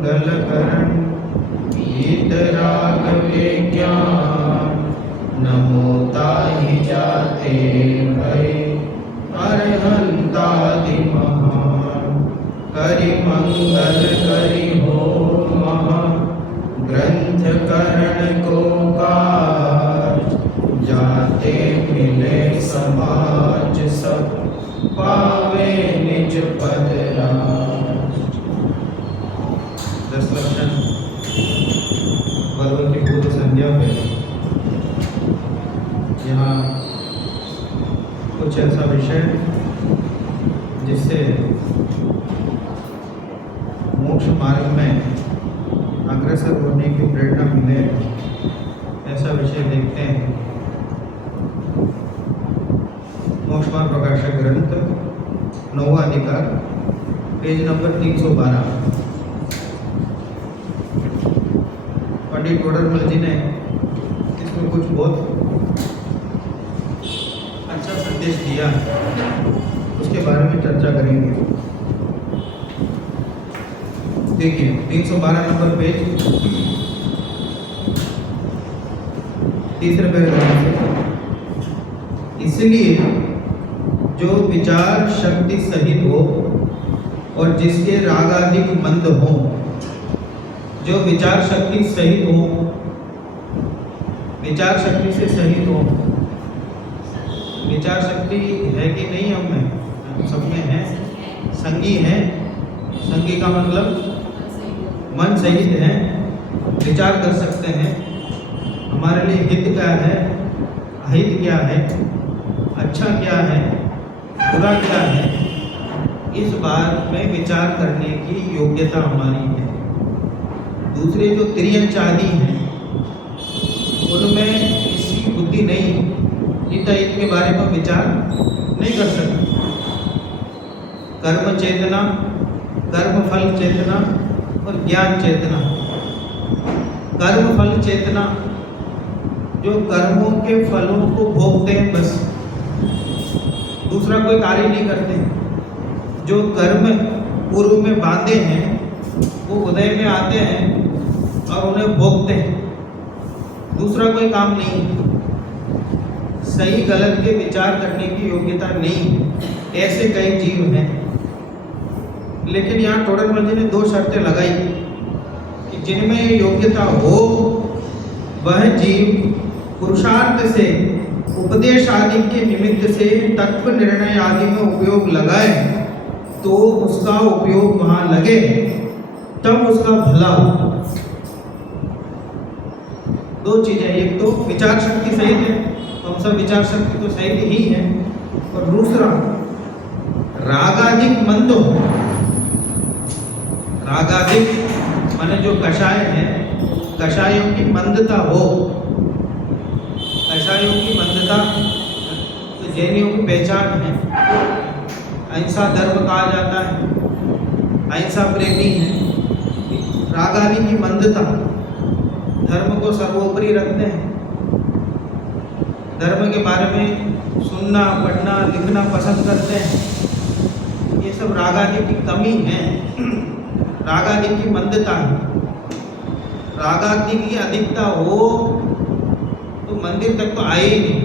मंगल करण गीत राग विज्ञान नमो ताहि जाते भय अरहंतादि महान करि मंगल करि हो महा ग्रंथ करण को काज जाते मिले समाज सब पावे निज पद राज। 10 लक्षण पर्व की पूर्व संध्या पे यहाँ कुछ ऐसा विषय जिससे मोक्ष मार्ग में अग्रसर होने की प्रेरणा मिले, ऐसा विषय देखते हैं। मोक्ष मार्ग प्रकाशक ग्रंथ 9वां अधिकार पेज नंबर 312। पंडित टोडरमल जी ने इसमें कुछ बहुत अच्छा संदेश दिया, उसके बारे में चर्चा करेंगे। देखिए 312 नंबर पेज, तीसरे पैराग्राफ से। इसलिए जो विचार शक्ति सहित हो और जिसके रागाधिक मंद हो, जो विचार शक्ति सहित हो, विचार शक्ति से सहित हो। विचार शक्ति है कि नहीं हम में? हम सब में है। संगी है, संगी का मतलब मन सहित है, विचार कर सकते हैं हमारे लिए हित क्या है, अहित क्या है, अच्छा क्या है, बुरा क्या है, इस बात में विचार करने की योग्यता हमारी है। दूसरे जो तिर्यंच आदि हैं उनमें इसकी बुद्धि नहीं, हित अहित के बारे में विचार नहीं कर सकते। कर्म चेतना, कर्म फल चेतना और ज्ञान चेतना। कर्म फल चेतना जो कर्मों के फलों को भोगते हैं, बस दूसरा कोई कार्य नहीं करते। जो कर्म पूर्व में बांधे हैं वो उदय में आते हैं और उन्हें भोगते हैं, दूसरा कोई काम नहीं। सही गलत के विचार करने की योग्यता नहीं, ऐसे कई जीव हैं। लेकिन यहाँ टोडरमल जी ने 2 शर्तें लगाई कि जिनमें योग्यता हो वह जीव पुरुषार्थ से, उपदेश आदि के निमित्त से तत्व निर्णय आदि में उपयोग लगाए तो उसका उपयोग वहां लगे, तब उसका भला हो। 2 चीजें, एक तो विचार शक्ति सही है, हम सब विचार शक्ति तो सही ही है, और दूसरा रागाधिक मंद हो। रागाधिक माने जो कषाय है, कषायों की मंदता हो। कषायों की मंदता तो जैनियों की पहचान है। अहिंसा धर्म कहा जाता है, अहिंसा प्रेमी है। रागादि की मंदता, धर्म को सर्वोपरि रखते हैं, धर्म के बारे में सुनना, पढ़ना, लिखना पसंद करते हैं। ये सब रागादि की कमी है, रागादि की मंदता है। रागादि की अधिकता हो तो मंदिर तक तो आए ही नहीं।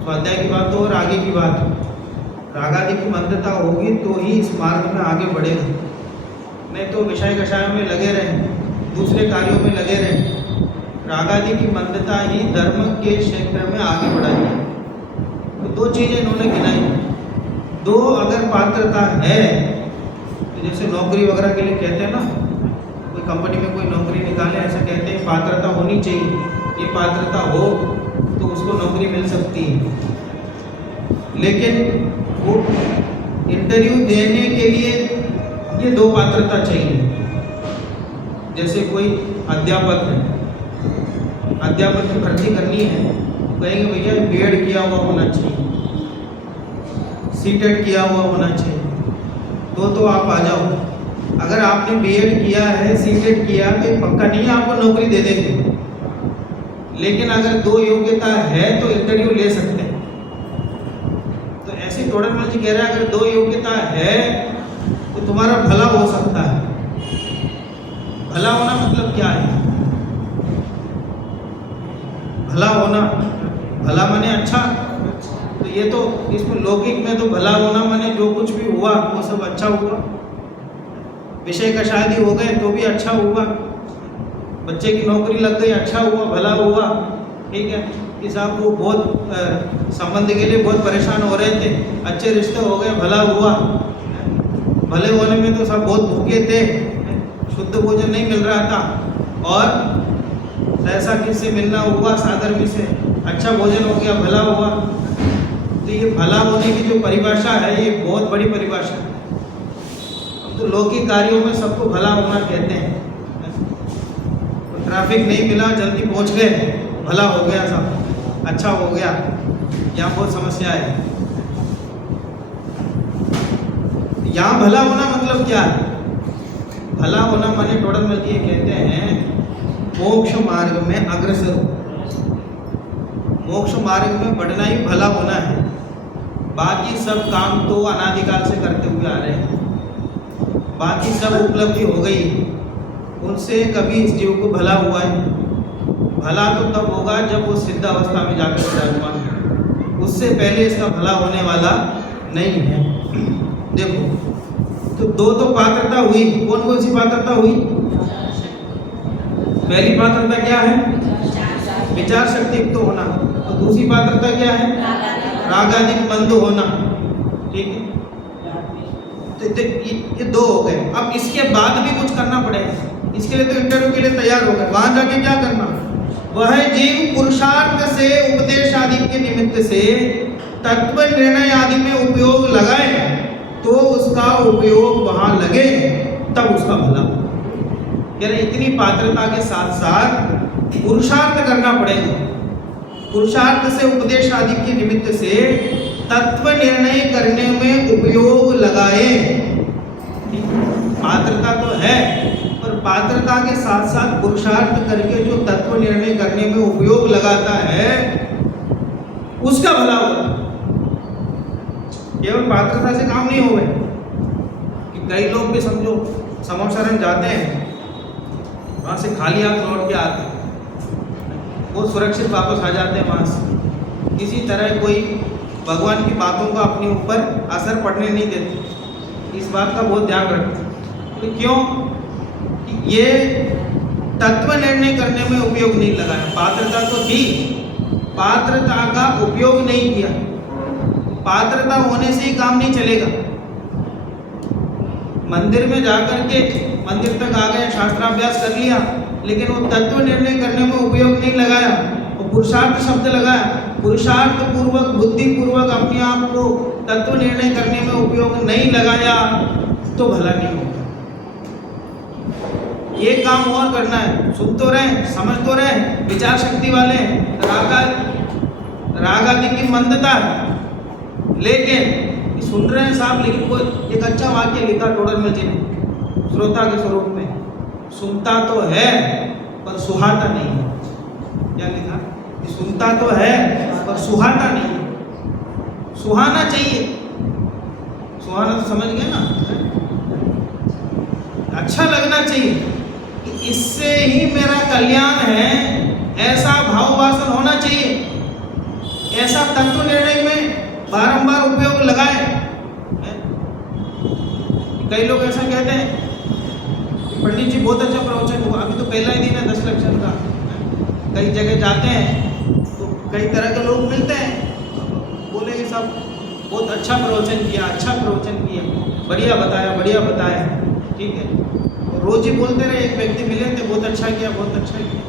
स्वाध्याय की बात तो और आगे की बात है। रागादि की मंदता होगी तो ही इस मार्ग में आगे बढ़ेगा, नहीं तो विषय कषाय में लगे रहें, दूसरे कार्यों में लगे रहें। रागादि की मंदता ही धर्म के क्षेत्र में आगे बढ़ाएगी। तो 2 चीज़ें इन्होंने गिनाई। 2 अगर पात्रता है, तो जैसे नौकरी वगैरह के लिए कहते हैं ना, कोई कंपनी में कोई नौकरी निकाले, ऐसा कहते हैं पात्रता होनी चाहिए। ये पात्रता हो तो उसको नौकरी मिल सकती है। लेकिन वो इंटरव्यू देने के लिए ये 2 पात्रता चाहिए। जैसे कोई अध्यापक है, अध्यापक की भर्ती करनी है, कहेंगे भैया बीएड किया हुआ होना चाहिए, सीटेट किया हुआ होना चाहिए, तो आप आ जाओ। अगर आपने बीएड किया है, सीटेट किया, तो पक्का नहीं है आपको नौकरी दे देंगे। लेकिन अगर 2 योग्यता है तो इंटरव्यू ले सकते हैं। तो ऐसे टोडरमल जी कह रहे हैं अगर 2 योग्यता है तो तुम्हारा भला हो सकता है। भला होना मतलब क्या है? भला होना, भला माने अच्छा। तो ये तो इसमें लौकिक में तो भला होना माने जो कुछ भी हुआ वो सब अच्छा हुआ। विषय का शादी हो गए तो भी अच्छा हुआ, बच्चे की नौकरी लग गई अच्छा हुआ, भला हुआ। ठीक है, कि साहब वो बहुत संबंध के लिए बहुत परेशान हो रहे थे, अच्छे रिश्ते हो गए, भला हुआ। भले होने में तो सब बहुत भूखे थे, शुद्ध भोजन नहीं मिल रहा था, और ऐसा किससे मिलना हुआ साधर्मी से, अच्छा भोजन हो गया, भला हुआ। तो ये भला होने की जो परिभाषा है ये बहुत बड़ी परिभाषा है। हम तो लौकिक कार्यों में सबको भला होना कहते हैं। तो ट्रैफिक नहीं मिला, जल्दी पहुंच गए, भला हो गया, सब अच्छा हो गया। यहाँ बहुत समस्या है। यहाँ भला होना मतलब क्या है? भला होना माने टोटल मिलके कहते हैं मोक्ष मार्ग में अग्रसर हो। मोक्ष मार्ग में बढ़ना ही भला होना है। बाकी सब काम तो अनादिकाल से करते हुए आ रहे हैं, बाकी सब उपलब्धि हो गई, उनसे कभी इस जीव को भला हुआ है? भला तो तब होगा जब वो सिद्ध अवस्था में जाकर विराजमान है, उससे पहले इसका भला होने वाला नहीं है। देखो, तो दो तो पात्रता हुई, कौन कौन सी पात्रता हुई? पहली पात्रता क्या है? विचार शक्ति युक्त होना। और दूसरी पात्रता क्या है? रागादिक मंद होना। ठीक है, तो ये दो हो गए। अब इसके बाद भी कुछ करना पड़ेगा। इसके लिए तो इंटरव्यू के लिए तैयार हो गए, वहां जाके क्या करना? वह जीव पुरुषार्थ से, उपदेश आदि के निमित्त से तत्व निर्णय आदि में उपयोग लगाए तो उसका उपयोग वहां लगे, तब उसका भला। यानी इतनी पात्रता के साथ साथ पुरुषार्थ करना पड़ेगा। पुरुषार्थ से, उपदेश आदि के निमित्त से तत्व निर्णय करने में उपयोग लगाए। पात्रता तो है, पर पात्रता के साथ साथ पुरुषार्थ करके जो तत्व निर्णय करने में उपयोग लगाता है उसका भला होगा। केवल पात्रता से काम नहीं होगा। कि कई लोग भी समझो समाशरण जाते हैं, वहाँ से खाली हाथ लौट के आते हैं, वो सुरक्षित वापस आ जाते हैं वहाँ से। किसी तरह कोई भगवान की बातों का अपने ऊपर असर पड़ने नहीं देते। इस बात का बहुत ध्यान रखते। तो क्यों? कि ये तत्व निर्णय करने में उपयोग नहीं लगाया। पात्रता तो थी, पात्रता का उपयोग नहीं किया। पात्रता होने से ही काम नहीं चलेगा। मंदिर में जाकर के मंदिर तक आ गए, शास्त्राभ्यास कर लिया, लेकिन वो तत्व निर्णय करने में उपयोग नहीं लगाया, वो पुरुषार्थ शब्द लगाया। पुरुषार्थ पूर्वक, बुद्धि पूर्वक अपने आप को तत्व निर्णय करने में उपयोग नहीं लगाया तो भला नहीं होगा। ये काम और करना है। सुन तो रहे, समझ तो रहे, विचार शक्ति वाले, राग आदि की मंदता है, लेकिन सुन रहे हैं साहब, लेकिन कोई एक अच्छा वाक्य लिखा टोडरमल जी ने श्रोता के स्वरूप में, सुनता तो है पर सुहाता नहीं है। क्या लिखा? कि सुनता तो है पर सुहाता नहीं है। सुहाना चाहिए। सुहाना तो समझ गए ना? अच्छा लगना चाहिए कि इससे ही मेरा कल्याण है, ऐसा भाव वासन होना चाहिए। ऐसा तत्व निर्णय में बारंबार उपयोग लगाए। कई लोग ऐसा कहते हैं, पंडित जी बहुत अच्छा प्रवचन हुआ, अभी तो पहला ही दिन है 10 लक्षण का। कई जगह जाते हैं तो कई तरह के लोग मिलते हैं, बोले कि सब बहुत अच्छा प्रवचन किया, अच्छा प्रवचन किया, बढ़िया बताया, बढ़िया बताया। ठीक है, रोज ही बोलते रहे। एक व्यक्ति मिले थे, बहुत अच्छा किया, बहुत अच्छा किया।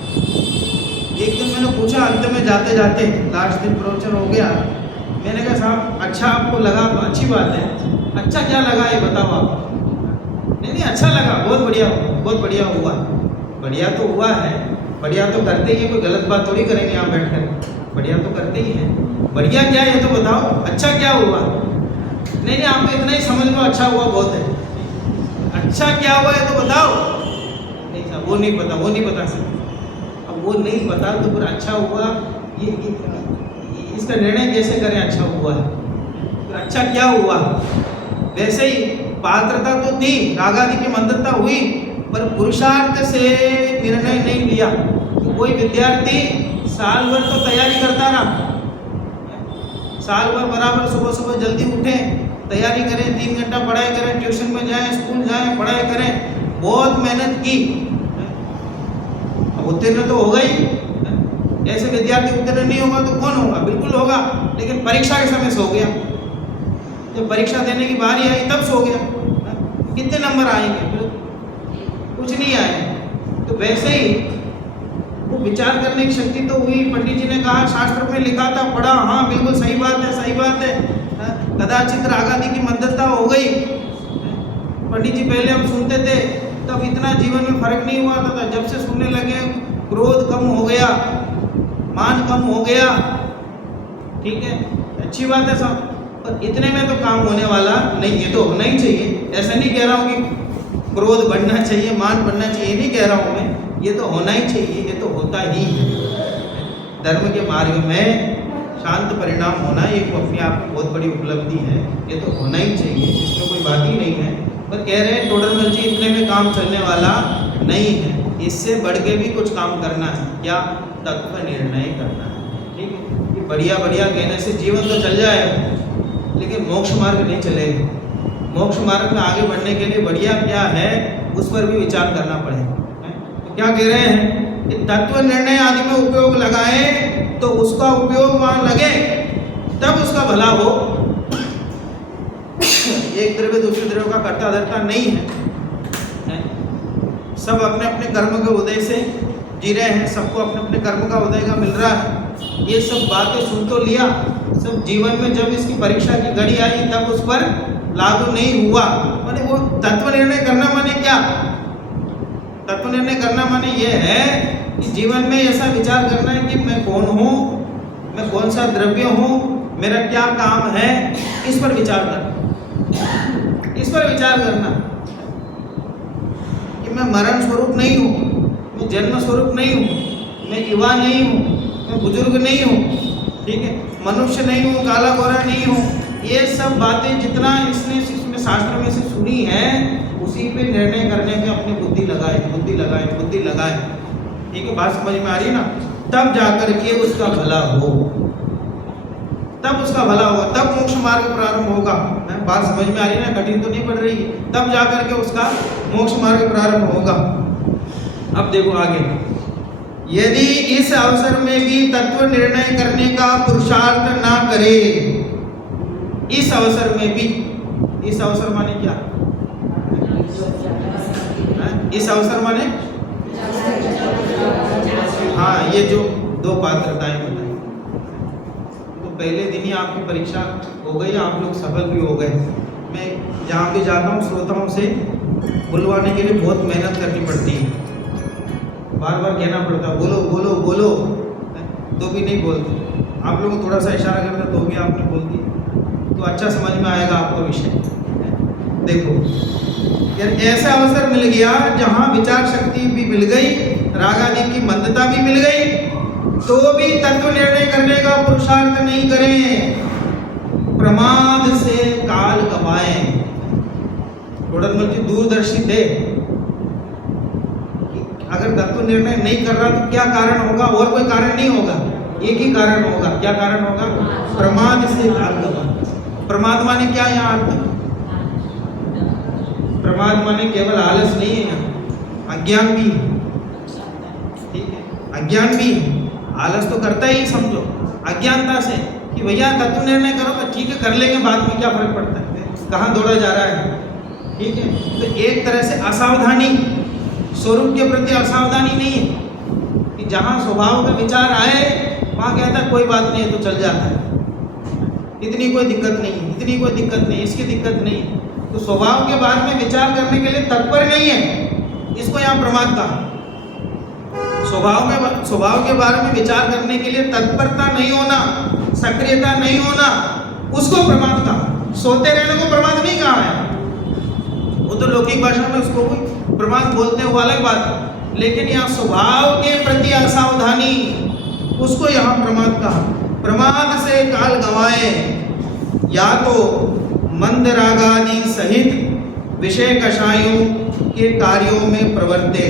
एक दिन मैंने पूछा, अंत में जाते जाते, लास्ट दिन प्रवचन हो गया, मैंने कहा साहब अच्छा आपको लगा तो अच्छी बात है, अच्छा क्या लगा ये बताओ आप। नहीं अच्छा लगा, बहुत बढ़िया, बहुत बढ़िया हुआ। बढ़िया तो हुआ है, बढ़िया तो करते ही है, कोई गलत बात थोड़ी करेंगे यहाँ बैठकर, बढ़िया तो करते ही हैं। बढ़िया क्या है ये तो बताओ, अच्छा क्या हुआ? नहीं आपको इतना ही समझ लो, अच्छा हुआ बहुत है। अच्छा क्या हुआ है तो बताओ। नहीं साहब वो नहीं पता, वो नहीं बता सकते। अब वो नहीं पता तो फिर अच्छा हुआ ये इसका निर्णय कैसे करें अच्छा हुआ है? फिर अच्छा क्या हुआ? वैसे ही पात्रता तो थी, रागादि की मंदता हुई, पर पुरुषार्थ से निर्णय नहीं लिया। तो कोई विद्यार्थी साल भर तो तैयारी करता रहा, साल भर बराबर सुबह सुबह जल्दी उठें, तैयारी करें, 3 घंटा पढ़ाई करें, ट्यूशन में जाएं, स्कूल जाएं, पढ़ाई करें, बहुत मेहनत की, अब उत्तीर्ण तो हो गई। ऐसे विद्यार्थी उत्तीर्ण नहीं होगा तो कौन होगा? बिल्कुल होगा, लेकिन परीक्षा के समय सो गया। जब परीक्षा देने की बारी आई तब सो गया। कितने नंबर आएंगे? कुछ नहीं आए। तो वैसे ही वो विचार करने की शक्ति तो हुई। पंडित जी ने कहा, शास्त्र में लिखा था, पढ़ा, हाँ बिल्कुल सही बात है, सही बात है। कदाचित रागादि की मंदता हो गई। पंडित जी पहले हम सुनते थे तब इतना जीवन में फर्क नहीं हुआ था, जब से सुनने लगे क्रोध कम हो गया, मान कम हो गया। ठीक है, अच्छी बात है सब, पर इतने में तो काम होने वाला नहीं। ये तो होना ही चाहिए, ऐसा नहीं कह रहा हूँ कि क्रोध बढ़ना चाहिए, मान बढ़ना चाहिए, नहीं कह रहा हूँ मैं, ये तो होना ही चाहिए, ये तो होता ही है। धर्म के मार्ग में शांत परिणाम होना एक अपने आप में बहुत बड़ी उपलब्धि है, ये तो होना ही चाहिए, इसमें कोई बात ही नहीं है। पर कह रहे हैं टोडरमल जी इतने में काम चलने वाला नहीं है, इससे बढ़ के भी कुछ काम करना है। क्या? तत्व निर्णय करना है। ठीक है, ये बढ़िया बढ़िया कहने से जीवन तो चल जाएगा, लेकिन मोक्ष मार्ग नहीं चलेगा। मोक्ष मार्ग में आगे बढ़ने के लिए बढ़िया क्या है उस पर भी विचार करना पड़ेगा। तो क्या कह रहे हैं कि तत्व निर्णय आदि में उपयोग लगाएं तो उसका उपयोग वहां लगे, तब उसका भला हो। एक द्रव्य दूसरे द्रव्य का कर्ता धर्ता नहीं है। सब अपने अपने कर्म के उदय से जी रहे हैं, सबको अपने अपने कर्म का उदय का मिल रहा है। ये सब बातें सुन तो लिया, सब जीवन में जब इसकी परीक्षा की घड़ी आई तब उस पर लागू नहीं हुआ। माने वो तत्व निर्णय करना माने क्या? तत्व निर्णय करना माने ये है कि जीवन में ऐसा विचार करना है कि मैं कौन हूँ, मैं कौन सा द्रव्य हूँ, मेरा क्या काम है, इस पर विचार करना। इस पर विचार करना कि मैं मरण स्वरूप नहीं हूँ, मैं जन्म स्वरूप नहीं हूँ, मैं युवा नहीं हूँ, मैं बुजुर्ग नहीं हूँ, ठीक है, मनुष्य नहीं हूँ, काला गोरा नहीं हूँ। ये सब बातें जितना इसमें शास्त्र में से सुनी है, उसी पे निर्णय करने में अपनी बुद्धि लगाए, बुद्धि लगाए, बुद्धि लगाए। ठीक है, बात समझ में आ रही है ना? तब जाकर के उसका भला हो, तब उसका भला होगा, तब मोक्ष मार्ग प्रारंभ होगा। बात समझ में आ रही है ना? कठिन तो नहीं पड़ रही, तब जाकर के उसका मोक्ष मार्ग प्रारंभ होगा। अब देखो आगे, यदि इस अवसर में भी तत्व निर्णय करने का पुरुषार्थ ना करे, इस अवसर में भी, इस अवसर माने क्या? इस अवसर माने हाँ, ये जो 2 पात्रताएं बताई, तो पहले दिन ही आपकी परीक्षा हो गई, आप लोग सफल भी हो गए। मैं जहाँ भी जाता हूँ श्रोताओं से बुलवाने के लिए बहुत मेहनत करनी पड़ती है, बार बार कहना पड़ता, बोलो बोलो बोलो, तो भी नहीं बोलते। आप लोग थोड़ा सा इशारा करते तो भी आपने बोल दिया, तो अच्छा समझ में आएगा आपका विषय। देखो यार, ऐसा अवसर मिल गया जहाँ विचार शक्ति भी मिल गई, रागादि की मंदता भी मिल गई, तो भी तत्व निर्णय करने का पुरुषार्थ नहीं करें, प्रमाद से काल गवाएं। टोडरमल जी दूरदर्शी थे, अगर तत्व निर्णय नहीं कर रहा तो क्या कारण होगा? और कोई कारण नहीं होगा, एक ही कारण होगा। क्या कारण होगा? प्रमाद से काल गवाएं। प्रमाद माने क्या यहाँ अर्थ? प्रमाद माने केवल आलस नहीं है, यहाँ अज्ञान भी है। ठीक है, अज्ञान भी है, आलस तो करता ही समझो, अज्ञानता से कि भैया तत्व निर्णय करो, ठीक है कर लेंगे, बाद में क्या फर्क पड़ता है, कहाँ दौड़ा जा रहा है। ठीक है, तो एक तरह से असावधानी, स्वरूप के प्रति असावधानी नहीं है कि जहाँ स्वभाव का विचार आए वहाँ कहता है कोई बात नहीं है, तो चल जाता है, इतनी कोई दिक्कत नहीं है, इतनी कोई दिक्कत नहीं, इसकी दिक्कत नहीं है। तो स्वभाव के बारे में विचार करने के लिए तत्पर नहीं है, इसको यहाँ प्रमाद कहा। स्वभाव के बारे में विचार करने के लिए तत्परता नहीं होना, सक्रियता नहीं होना, उसको प्रमाद कहा। सोते रहने को प्रमाद नहीं कहा है, वो तो लौकिक भाषा में उसको प्रमाद बोलते हैं, वो अलग बात है। लेकिन यहाँ स्वभाव के प्रति असावधानी, उसको यहाँ प्रमाद कहा। प्रमाद से काल गंवाए, या तो मंद रागादि सहित विषय कषायों के कार्यों में प्रवर्ते,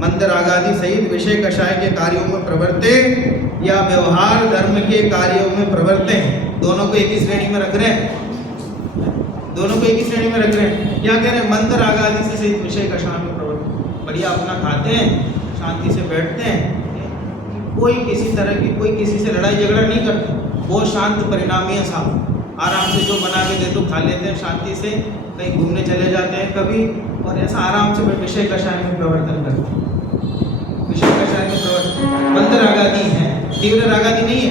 मंदरागादि सहित विषय कषाय के कार्यों में प्रवर्ते या व्यवहार धर्म के कार्यों में प्रवर्ते। दोनों को एक ही श्रेणी में रख रहे हैं, दोनों को एक ही श्रेणी में रख रहे हैं। क्या कह रहे हैं? मंदरागादि से सहित विषय कषाय में प्रवर्ते, बढ़िया अपना खाते हैं, शांति से बैठते हैं, कोई किसी तरह की, कोई किसी से लड़ाई झगड़ा नहीं करते, बहुत शांत परिणामी है साहब। आराम से जो बना के दे दो खा लेते हैं, शांति से कहीं घूमने चले जाते हैं कभी, और ऐसा आराम से विषय कषाय में प्रवर्तन करते हैं। विषय कषाय में प्रवर्तन मंद रागादि है, तीव्र रागादि नहीं है,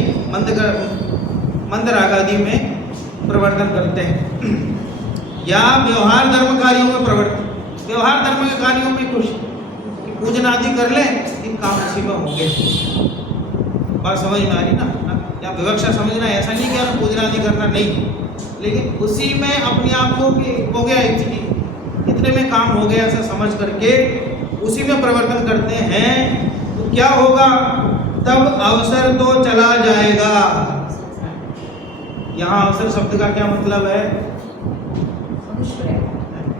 मंद रागादि में प्रवर्तन करते हैं। या व्यवहार धर्म कार्यों में प्रवर्तन, व्यवहार धर्म के कार्यों में खुश, पूजन आदि कर ले, इन काम उसी में होंगे। बात समझ में आ रही ना? या विवक्षा समझना, ऐसा नहीं कि हमें पूजन आदि करना नहीं, लेकिन उसी में अपने आप को हो गया, इतने में काम हो गया ऐसा समझ करके उसी में प्रवर्तन करते हैं, तो क्या होगा? तब अवसर तो चला जाएगा। यहाँ अवसर शब्द का क्या मतलब है?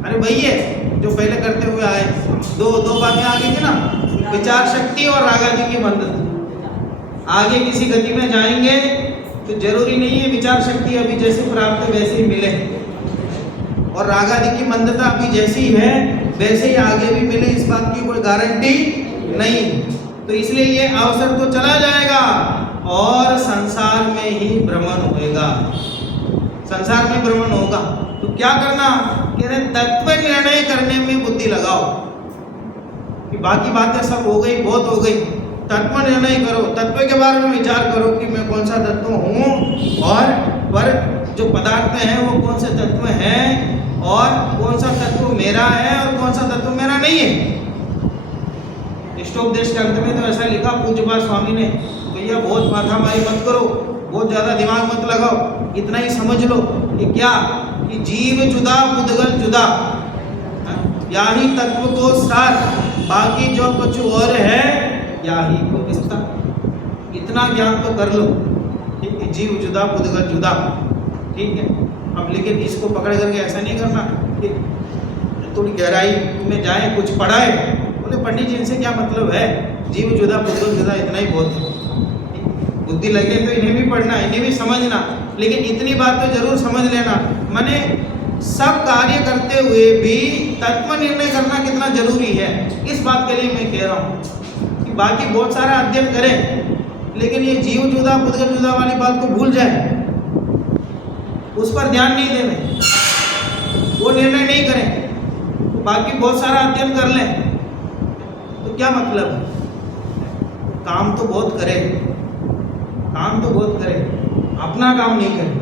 अरे वही है जो पहले करते हुए आए, दो बातें आ गई थी ना, विचार शक्ति और रागादि की मंदता। आगे किसी गति में जाएंगे तो जरूरी नहीं है विचार शक्ति अभी जैसे प्राप्त वैसे ही मिले, और रागादि की मंदता अभी जैसी है वैसे ही आगे भी मिले, इस बात की कोई गारंटी नहीं। तो इसलिए ये अवसर तो चला जाएगा और संसार में ही भ्रमण होएगा, संसार में भ्रमण होगा। तो क्या करना? कह रहे तत्व निर्णय करने में बुद्धि लगाओ, कि बाकी बातें सब हो गई, बहुत हो गई, तत्व निर्णय करो, तत्व के बारे में विचार करो कि मैं कौन सा तत्व हूँ, और पर जो पदार्थ हैं वो कौन से तत्व हैं, और कौन सा तत्व मेरा है और कौन सा तत्व मेरा नहीं है। इष्टोपदेश के अंत में तो ऐसा लिखा पूज्यपाद स्वामी ने, भैया बहुत माथामारी मत करो, बहुत ज़्यादा दिमाग मत लगाओ, इतना ही समझ लो कि क्या, कि जीव जुदा पुद्गल जुदा, या ही तत्व को सार, बाकी जो कुछ और है या ही को विस्तार। इतना ज्ञान तो कर लो, ठीक है, जीव जुदा पुद्गल जुदा, ठीक है। अब लेकिन इसको पकड़ करके ऐसा नहीं करना कि थोड़ी गहराई में जाए, कुछ पढ़ाए, बोले पंडित जी इनसे क्या मतलब है, जीव जुदा पुद्गल जुदा, इतना ही बहुत है। बुद्धि लगे तो इन्हें भी पढ़ना, इन्हें भी समझना, लेकिन इतनी बात तो जरूर समझ लेना, माने सब कार्य करते हुए भी तत्व निर्णय करना कितना जरूरी है। इस बात के लिए मैं कह रहा हूँ कि बाकी बहुत सारा अध्ययन करें, लेकिन ये जीव जुदा पुद्गल जुदा वाली बात को भूल जाए, उस पर ध्यान नहीं देने, वो निर्णय नहीं करें, बाकी बहुत सारा अध्ययन कर लें, तो क्या मतलब है? काम तो बहुत करें, काम तो बहुत करें, अपना काम नहीं करें।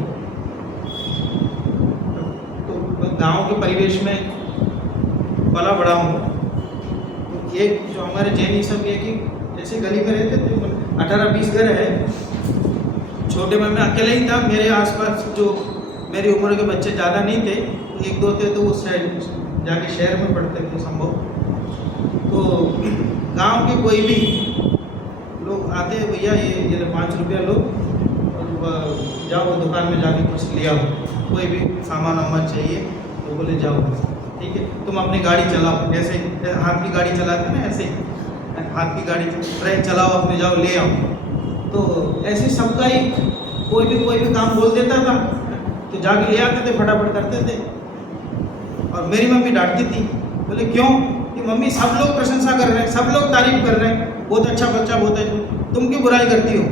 तो गांव के परिवेश में पला बड़ा हूँ, तो एक जो हमारे जैनी सब ये कि जैसे गली में रहते थे, 18-20 घर है, छोटे में मैं अकेले ही था, मेरे आसपास जो मेरी उम्र के बच्चे ज़्यादा नहीं थे, तो 1-2 थे, तो वो जाके शहर में पढ़ते थे संभव। तो गांव के कोई भी लोग आते हैं, भैया ये 5 रुपया लो और जाओ दुकान में जाके कुछ ले आओ, कोई भी सामान वामान चाहिए तो बोले जाओ, ठीक है, तुम अपनी गाड़ी चलाओ, ऐसे हाथ की गाड़ी चलाते ना, ऐसे हाथ की गाड़ी ट्रेन चलाओ, अपने जाओ ले आओ। तो ऐसे सबका ही कोई भी काम बोल देता था, तो जाके ले आते थे, फटाफट करते थे। और मेरी मम्मी डांटती थी, बोले क्यों? कि मम्मी सब लोग प्रशंसा कर रहे हैं, सब लोग तारीफ कर रहे हैं, बहुत अच्छा बच्चा, बहुत अच्छा, तुम क्यों बुराई करती हो?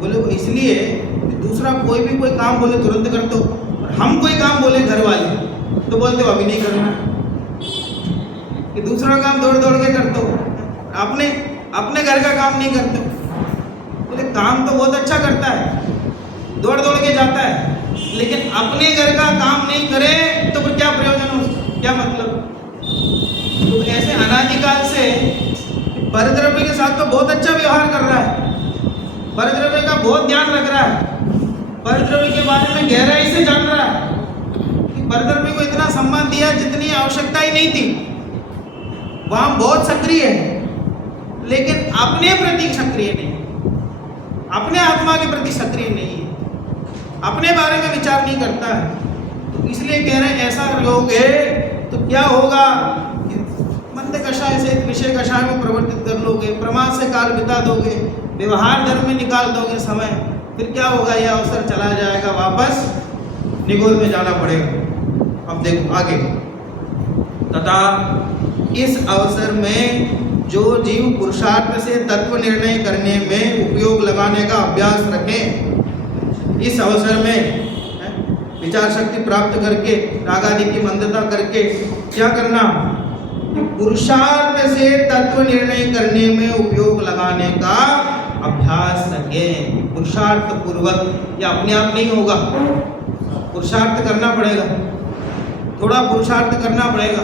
बोले वो इसलिए कि दूसरा कोई भी कोई काम बोले तुरंत कर दो, और हम कोई काम बोले घर वाले तो बोलते हो अभी नहीं करना, कि दूसरा काम दौड़ दौड़ के करते हो, अपने घर का काम नहीं करते हो। बोले काम तो बहुत अच्छा करता है, दौड़ दौड़ के जाता है, लेकिन अपने घर का काम नहीं करे तो फिर क्या प्रयोजन हो, क्या मतलब? तो ऐसे अनादिकाल से परद्रव्य के साथ तो बहुत अच्छा व्यवहार कर रहा है, परद्रव्य का बहुत ध्यान रख रहा है, परद्रव्य के बारे में गहराई से जान रहा है कि परद्रव्य को इतना सम्मान दिया जितनी आवश्यकता ही नहीं थी, वहाँ बहुत सक्रिय है, लेकिन अपने प्रति सक्रिय नहीं, अपने आत्मा के प्रति सक्रिय नहीं है, अपने बारे में विचार नहीं करता है। तो इसलिए कह रहे हैं ऐसा लोगे तो क्या होगा, मंद कषाय से विषय कषाय में प्रवर्तित कर लोगे, प्रमाद से काल बिता दोगे, व्यवहार धर्म में निकाल दोगे समय, फिर क्या होगा, यह अवसर चला जाएगा, वापस निगोद में जाना पड़ेगा। अब देखो आगे, तथा इस अवसर में जो जीव पुरुषार्थ से तत्व निर्णय करने में उपयोग लगाने का अभ्यास रखें, इस अवसर में विचार शक्ति प्राप्त करके राग आदि की मंदता करके क्या करना, पुरुषार्थ से तत्व निर्णय करने में उपयोग लगाने का अभ्यास रखें। पुरुषार्थ पूर्वक, या अपने आप नहीं होगा, पुरुषार्थ करना पड़ेगा, थोड़ा पुरुषार्थ करना पड़ेगा,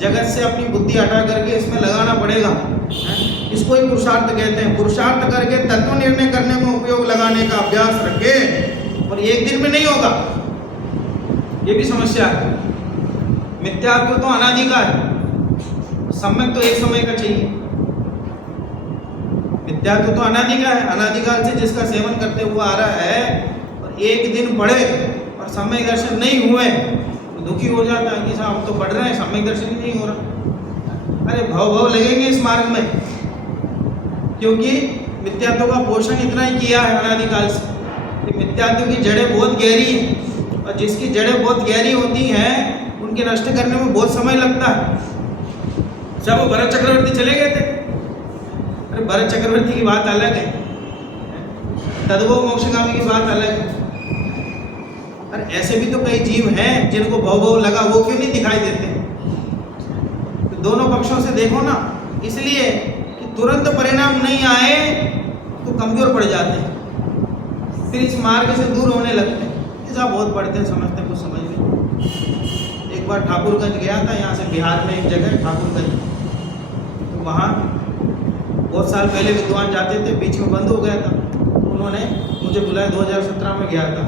जगत से अपनी बुद्धि हटा करके इसमें लगाना पड़ेगा। इसको ही पुरुषार्थ कहते हैं। पुरुषार्थ करके तत्व निर्णय करने में उपयोग लगाने का अभ्यास रखें, और एक दिन में नहीं होगा, ये भी समस्या है। मिथ्यात्व तो अनादि का है, सम्यक तो एक समय का चाहिए। मिथ्यात्व तो अनादि का है, अनादिकाल से जिसका सेवन करते हुआ आ रहा है, और एक दिन पढ़े और सम्यक दर्शन नहीं हुए तो दुखी हो जाता है कि साहब हम तो पढ़ रहे हैं, सम्यक दर्शन ही नहीं हो रहा। अरे भव लगेंगे इस मार्ग में, क्योंकि मिथ्यात्व का पोषण इतना ही किया है अनादिकाल से कि मिथ्यात्व की जड़ें बहुत गहरी हैं, और जिसकी जड़ें बहुत गहरी होती हैं उनके नष्ट करने में बहुत समय लगता है। जब भरत चक्रवर्ती चले गए थे, अरे भरत चक्रवर्ती की बात अलग है, तद्भव मोक्षगामी की बात अलग है। अरे ऐसे भी तो कई जीव हैं जिनको भव लगा, वो क्यों नहीं दिखाई देते? तो दोनों पक्षों से देखो ना, इसलिए कि तुरंत परिणाम नहीं आए तो कमजोर पड़ जाते हैं, फिर इस मार्ग से दूर होने लगते हैं। ऐसा बहुत पढ़ते हैं, समझते हैं, कुछ समझ नहीं। एक बार ठाकुरगंज गया था, यहाँ से बिहार में एक जगह है ठाकुरगंज, तो वहाँ बहुत साल पहले विद्वान जाते थे, बीच में बंद हो गया था। उन्होंने मुझे बुलाया, 2017 में गया था।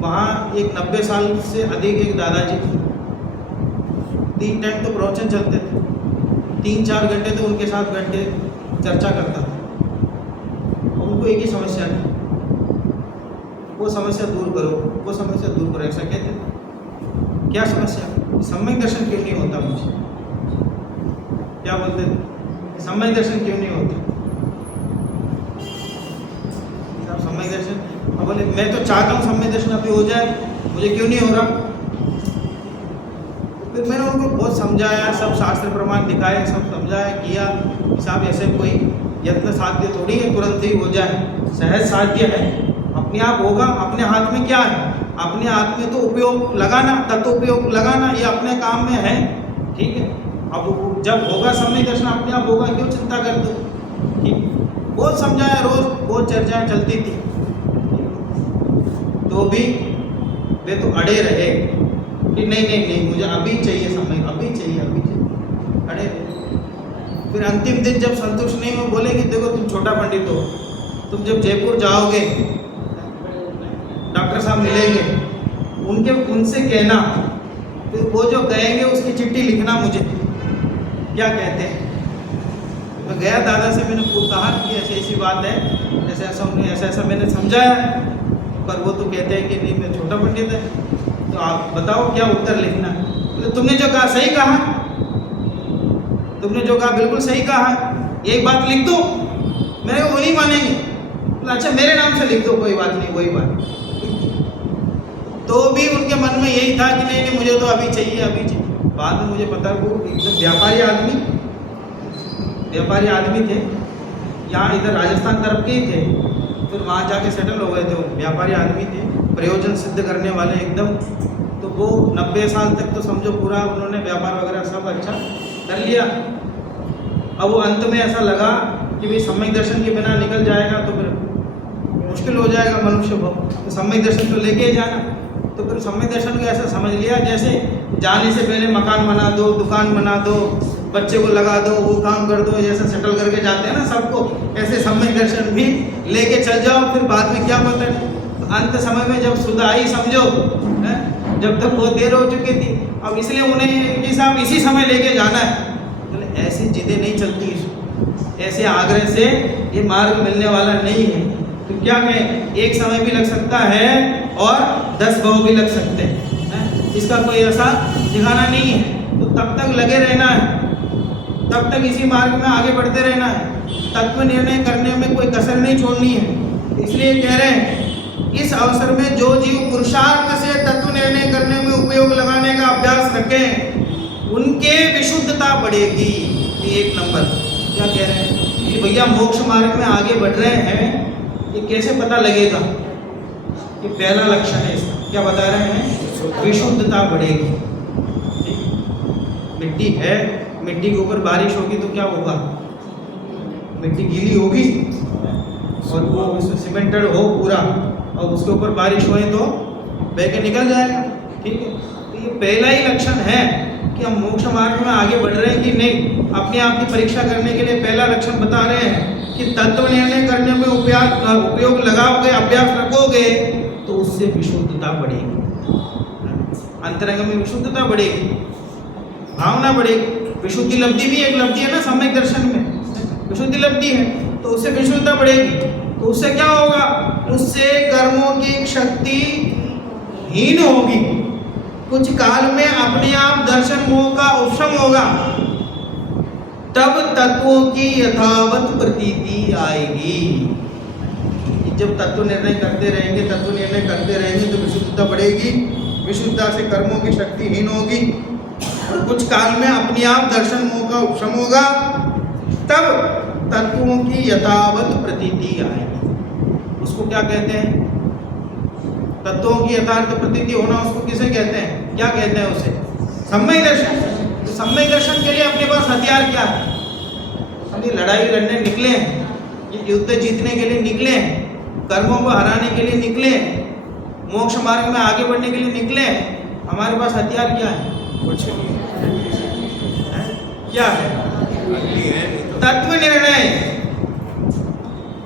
वहाँ एक 90 साल से अधिक एक दादाजी थे, 3 टाइम तो प्रवचन चलते थे, 3-4 घंटे तो उनके साथ बैठ के चर्चा करता था। उनको एक ही समस्या थी, वो समस्या दूर करो, वो समस्या दूर करो, ऐसा कहते थे। क्या समस्या? सम्यक दर्शन क्यों नहीं होता मुझे? क्या बोलते थे? सम्यक दर्शन क्यों नहीं होता? सम्यक दर्शन, अब बोले मैं तो चाहता हूँ सम्यक दर्शन अभी हो जाए, मुझे क्यों नहीं हो रहा? फिर मैंने उनको बहुत समझाया, सब शास्त्र प्रमाण दिखाए, सब समझाया किया, साहब ऐसे कोई यत्न साध्य थोड़ी है तुरंत ही हो जाए, सहज साध्य है, अपने आप होगा। अपने हाथ में क्या है? अपने हाथ में तो उपयोग लगाना, तत्वोपयोग लगाना, ये अपने काम में है, ठीक है। अब जब होगा सम्यक दर्शन अपने आप होगा, क्यों चिंता करते हो? ठीक, बहुत समझाया, रोज बहुत चर्चाएं चलती थी, तो भी वे तो अड़े रहे कि नहीं मुझे अभी चाहिए समय, अभी चाहिए, अड़े रहे। फिर अंतिम दिन जब संतुष्ट नहीं हो, बोले कि देखो तुम छोटा पंडित हो, तुम जब जयपुर जाओगे डॉक्टर साहब मिलेंगे, उनसे कहना, फिर वो जो कहेंगे उसकी चिट्ठी लिखना मुझे, क्या कहते हैं। मैं गया दादा से, मैंने कहा कि ऐसी ऐसी बात है, ऐसा ऐसा मैंने समझाया, पर वो तो कहते हैं कि नहीं मैं छोटा पंडित है, तो आप बताओ क्या उत्तर लिखना है। तो तुमने जो कहा सही कहा, तुमने जो कहा बिल्कुल सही कहा, एक बात लिख दो, मेरे को वो नहीं मानेंगे। तो अच्छा मेरे नाम से लिख दो, कोई बात नहीं, वही बात। तो भी उनके मन में यही था कि नहीं मुझे तो अभी चाहिए, अभी चाहिए। बाद में मुझे पता वो एकदम व्यापारी आदमी थे, यहाँ इधर राजस्थान तरफ के ही थे, फिर वहाँ जाके सेटल हो गए थे। वो व्यापारी आदमी थे, प्रयोजन सिद्ध करने वाले एकदम। तो वो 90 साल तक तो समझो पूरा उन्होंने व्यापार वगैरह सब अच्छा कर लिया। अब वो अंत में ऐसा लगा कि भाई सम्यक दर्शन के बिना निकल जाएगा तो फिर मुश्किल हो जाएगा मनुष्य को, तो सम्यक दर्शन तो लेके ही जाना। तो फिर सम्यक दर्शन को ऐसा समझ लिया जैसे जाने से पहले मकान बना दो, दुकान बना दो, बच्चे को लगा दो, वो काम कर दो, जैसे सेटल करके जाते हैं ना सबको, ऐसे सम्यक दर्शन भी लेके चल जाओ। फिर बाद में क्या पता है, तो अंत समय में जब सुध आई समझो, जब तक बहुत देर हो चुकी थी। अब इसलिए उन्हें कि साहब इसी समय लेके जाना है, तो ऐसी जिदें नहीं चलती, ऐसे आग्रह से ये मार्ग मिलने वाला नहीं है। तो क्या कहें, एक समय भी लग सकता है और 10 भाव भी लग सकते हैं, इसका कोई ऐसा ठिकाना नहीं है। तो तब तक लगे रहना है, तब तक इसी मार्ग में आगे बढ़ते रहना है, तत्व निर्णय करने में कोई कसर नहीं छोड़नी है। इसलिए कह रहे हैं इस अवसर में जो जीव पुरुषार्थ से तत्व निर्णय करने में उपयोग लगाने का अभ्यास रखें उनके विशुद्धता बढ़ेगी। ये 1 नंबर। क्या कह रहे हैं कि भैया मोक्ष मार्ग में आगे बढ़ रहे हैं, ये कैसे पता लगेगा? ये पहला लक्षण है इसका। क्या बता रहे हैं? विशुद्धता बढ़ेगी। मिट्टी है, मिट्टी के ऊपर बारिश होगी तो क्या होगा? मिट्टी गीली होगी और वो सीमेंटेड हो पूरा, और उसके ऊपर बारिश होए तो बह के निकल जाएगा। ठीक है, तो ये पहला ही लक्षण है कि हम मोक्ष मार्ग में आगे बढ़ रहे हैं कि नहीं। अपने आप की परीक्षा करने के लिए पहला लक्षण बता रहे हैं कि तत्व निर्णय करने में उपयोग लगाओगे, अभ्यास रखोगे तो उससे विशुद्धता बढ़ेगी, अंतरंग में विशुद्धता बढ़ेगी, भावना बढ़ेगी। विशुद्धि लब्धि भी एक लब्धि है ना, सम्यक दर्शन में विशुद्धि लब्धि है, तो उससे विशुद्धता बढ़ेगी। तो उससे क्या होगा? उससे कर्मों की शक्ति हीन होगी, कुछ काल में अपने आप दर्शन मोह का उपशम होगा, तब तत्वों की यथावत प्रतीति आएगी। जब तत्व निर्णय करते रहेंगे, तत्व निर्णय करते रहेंगे तो विशुद्धता बढ़ेगी, विशुद्धता से कर्मों की शक्ति हीन होगी और कुछ काल में अपने आप दर्शन मोह का उपशम होगा, तब तत्वों की यथावत प्रतीति आएगी। उसको क्या कहते हैं? तत्वों की यथार्थ प्रतीति होना उसको किसे कहते हैं? क्या कहते हैं उसे? सम्यक दर्शन। तो सम्यक दर्शन के लिए अपने पास हथियार क्या है? हम ये लड़ाई लड़ने निकले हैं, ये युद्ध जीतने के लिए निकले हैं, कर्मों को हराने के लिए निकले हैं, मोक्ष मार्ग में आगे बढ़ने के लिए निकले हैं। हमारे पास हथियार क्या है? कुछ नहीं है। क्या है? तत्व निर्णय।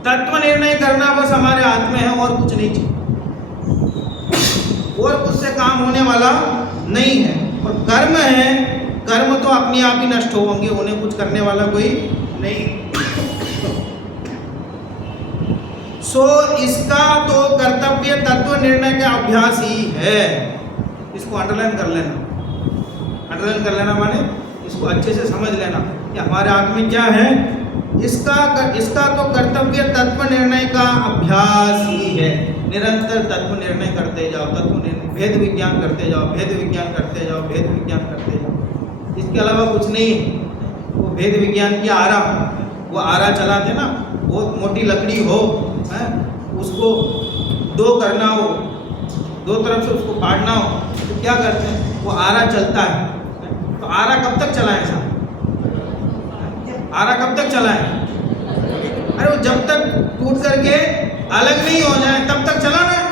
तत्व निर्णय करना बस हमारे हाथ में है और कुछ नहीं चाहिए, और कुछ से काम होने वाला नहीं है। और कर्म है, कर्म तो अपने आप ही नष्ट होंगे, उन्हें कुछ करने वाला कोई नहीं। सो इसका तो कर्तव्य तत्व निर्णय का अभ्यास ही है। इसको अंडरलाइन कर लेना। अंडरलाइन कर लेना माने इसको अच्छे से समझ लेना कि हमारे हाथ में क्या है। इसका तो कर्तव्य तत्व निर्णय का अभ्यास ही है। निरंतर तत्व निर्णय करते जाओ, तत्व निर्णय, भेद विज्ञान करते जाओ, भेद विज्ञान करते जाओ, भेद विज्ञान करते जाओ। इसके अलावा कुछ नहीं है। वो भेद विज्ञान की आरा, वो आरा चलाते ना, बहुत मोटी लकड़ी हो, है, उसको दो करना हो, दो तरफ से उसको काटना हो, तो क्या करते हैं? वो आरा चलता है। तो आरा कब तक चलाएं साहब? आरा कब तक चलाएं? अरे वो जब तक टूट करके अलग नहीं हो जाए तब तक चलाना है।